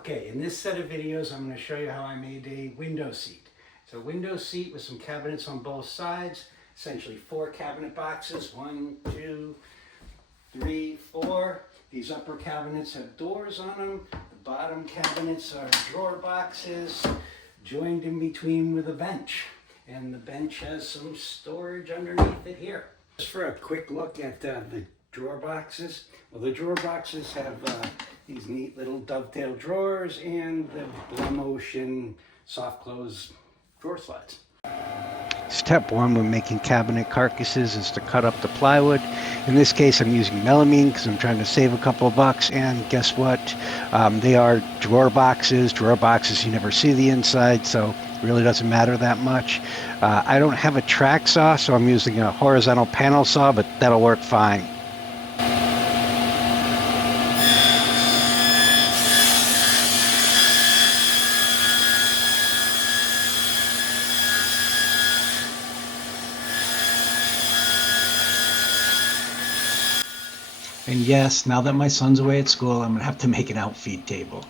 Okay, in this set of videos, I'm going to show you how I made a window seat. It's a window seat with some cabinets on both sides, essentially 4 cabinet boxes, 1, 2, 3, 4. These upper cabinets have doors on them. The bottom cabinets are drawer boxes, joined in between with a bench. And the bench has some storage underneath it here. Just for a quick look at the drawer boxes. Well, the drawer boxes have these neat little dovetail drawers and the blow motion soft close drawer slides. Step one when making cabinet carcasses is to cut up the plywood. In this case, I'm using melamine because I'm trying to save a couple of bucks. And guess what? They are drawer boxes. Drawer boxes, you never see the inside, so it really doesn't matter that much. I don't have a track saw, so I'm using a horizontal panel saw, but that'll work fine. And yes, now that my son's away at school, I'm gonna have to make an outfeed table.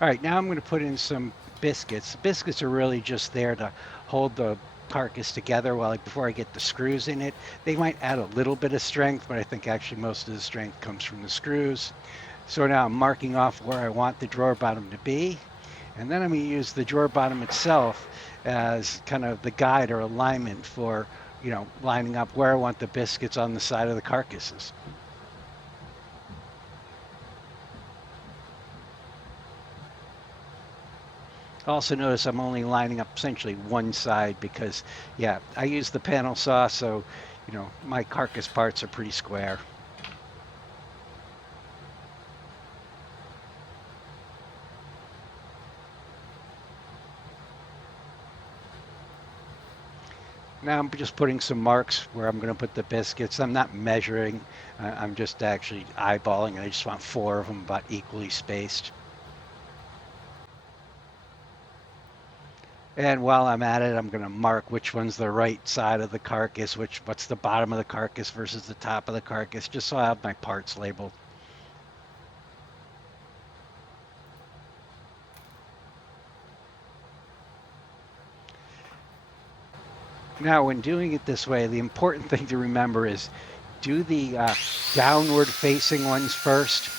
All right, now I'm going to put in some biscuits. Biscuits are really just there to hold the carcass together before I get the screws in it. They might add a little bit of strength, but I think actually most of the strength comes from the screws. So now I'm marking off where I want the drawer bottom to be. And then I'm going to use the drawer bottom itself as kind of the guide or alignment for, lining up where I want the biscuits on the side of the carcasses. Also notice I'm only lining up essentially one side because, I use the panel saw, so, my carcass parts are pretty square. Now I'm just putting some marks where I'm going to put the biscuits. I'm not measuring, I'm just actually eyeballing, and I just want 4 of them about equally spaced. And while I'm at it, I'm going to mark which one's the right side of the carcass, what's the bottom of the carcass versus the top of the carcass, just so I have my parts labeled. Now, when doing it this way, the important thing to remember is do the downward facing ones first.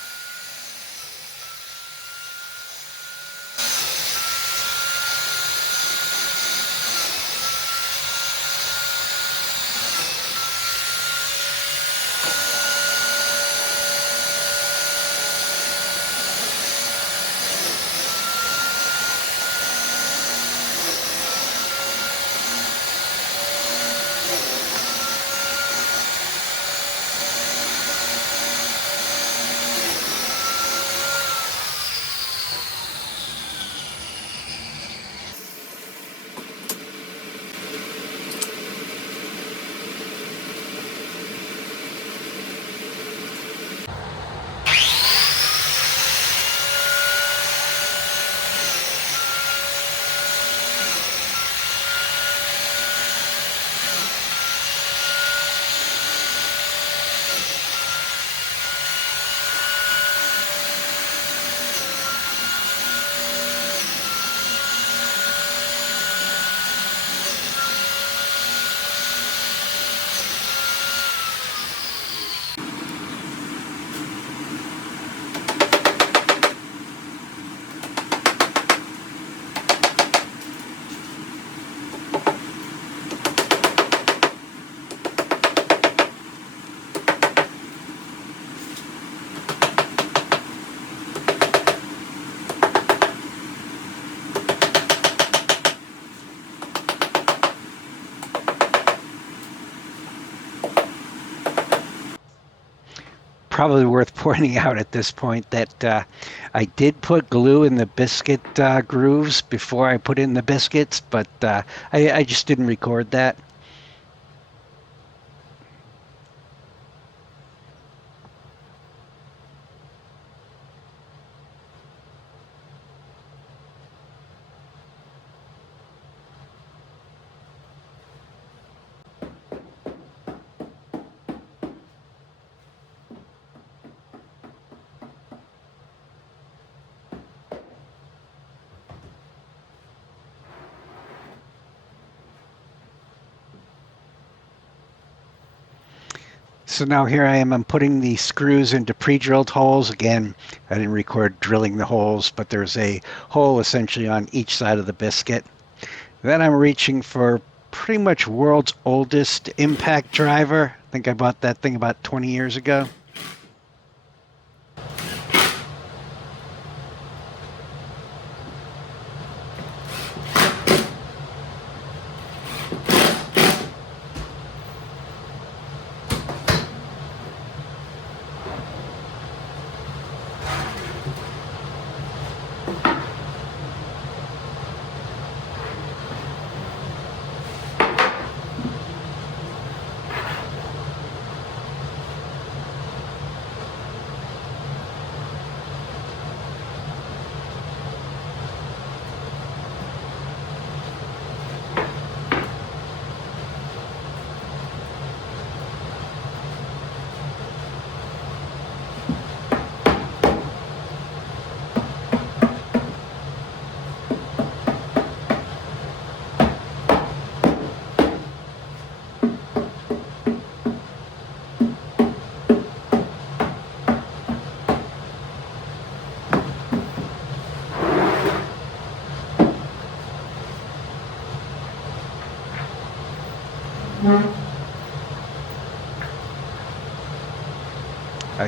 probably worth pointing out at this point that I did put glue in the biscuit grooves before I put in the biscuits, but I just didn't record that. So now here I am, I'm putting the screws into pre-drilled holes. Again, I didn't record drilling the holes, but there's a hole essentially on each side of the biscuit. Then I'm reaching for pretty much world's oldest impact driver. I think I bought that thing about 20 years ago.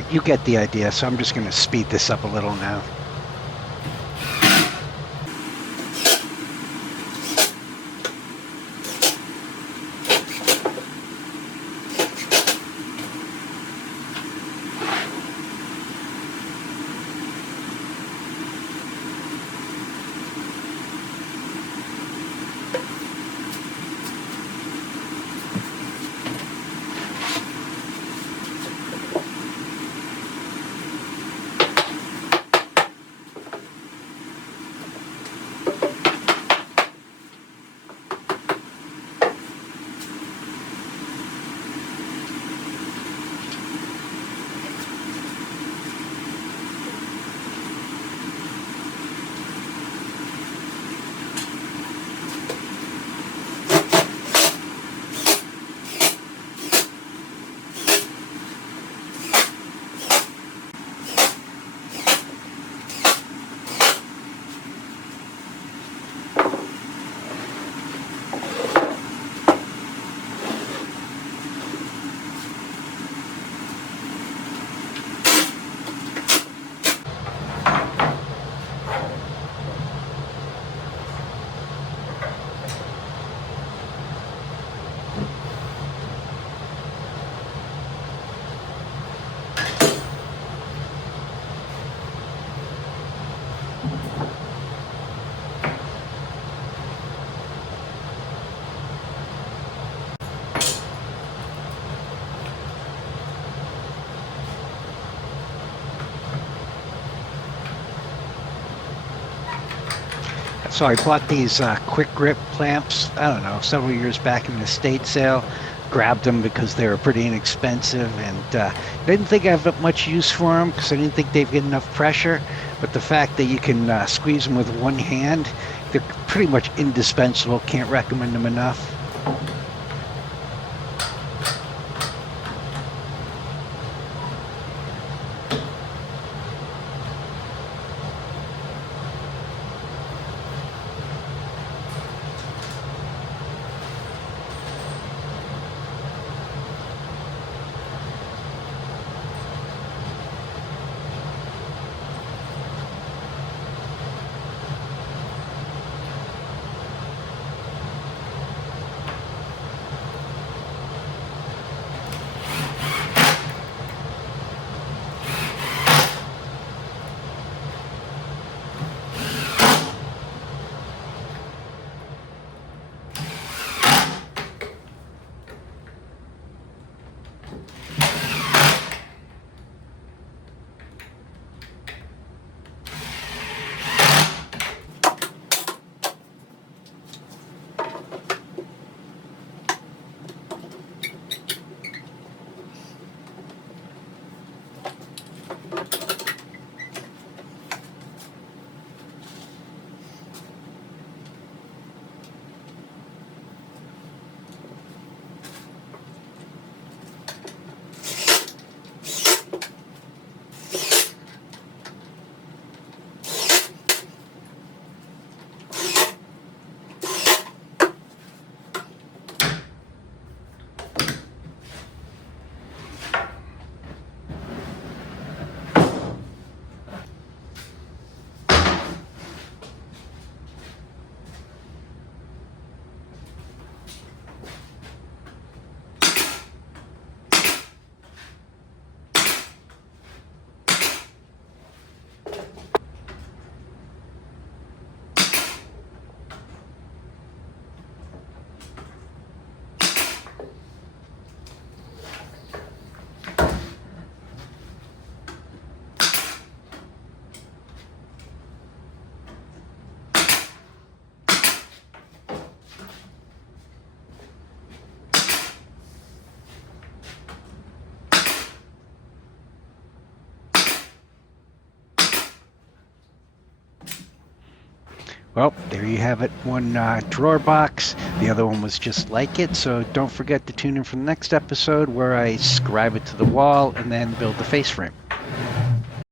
You get the idea, so I'm just going to speed this up a little now. So I bought these quick grip clamps, I don't know, several years back in the estate sale. Grabbed them because they were pretty inexpensive, and didn't think I have much use for them because I didn't think they'd get enough pressure. But the fact that you can squeeze them with one hand, they're pretty much indispensable. Can't recommend them enough. Well, there you have it. One drawer box. The other one was just like it. So don't forget to tune in for the next episode where I scribe it to the wall and then build the face frame.